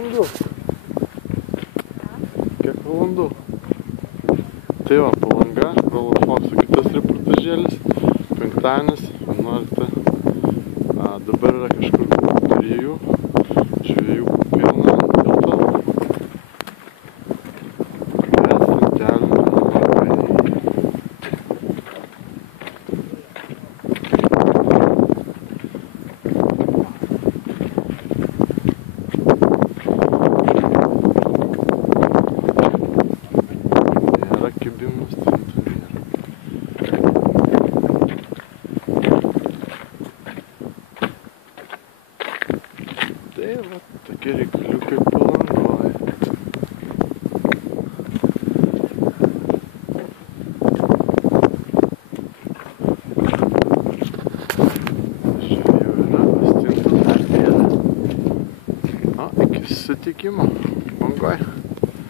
valandų? Kiek valandų? Tai va, Palanga, Roland Fox'o kitas reportažėlis, penktadienis, 11. Dabar yra kažkur 3 žvejų pilna tilto. Vėl stintelių nemažai. Nėra kibimų, stintų nėra. Tai va, tokie reikaliukai Palangoje. Čia jau yra, stintų dar nėra. Iki susitikimo.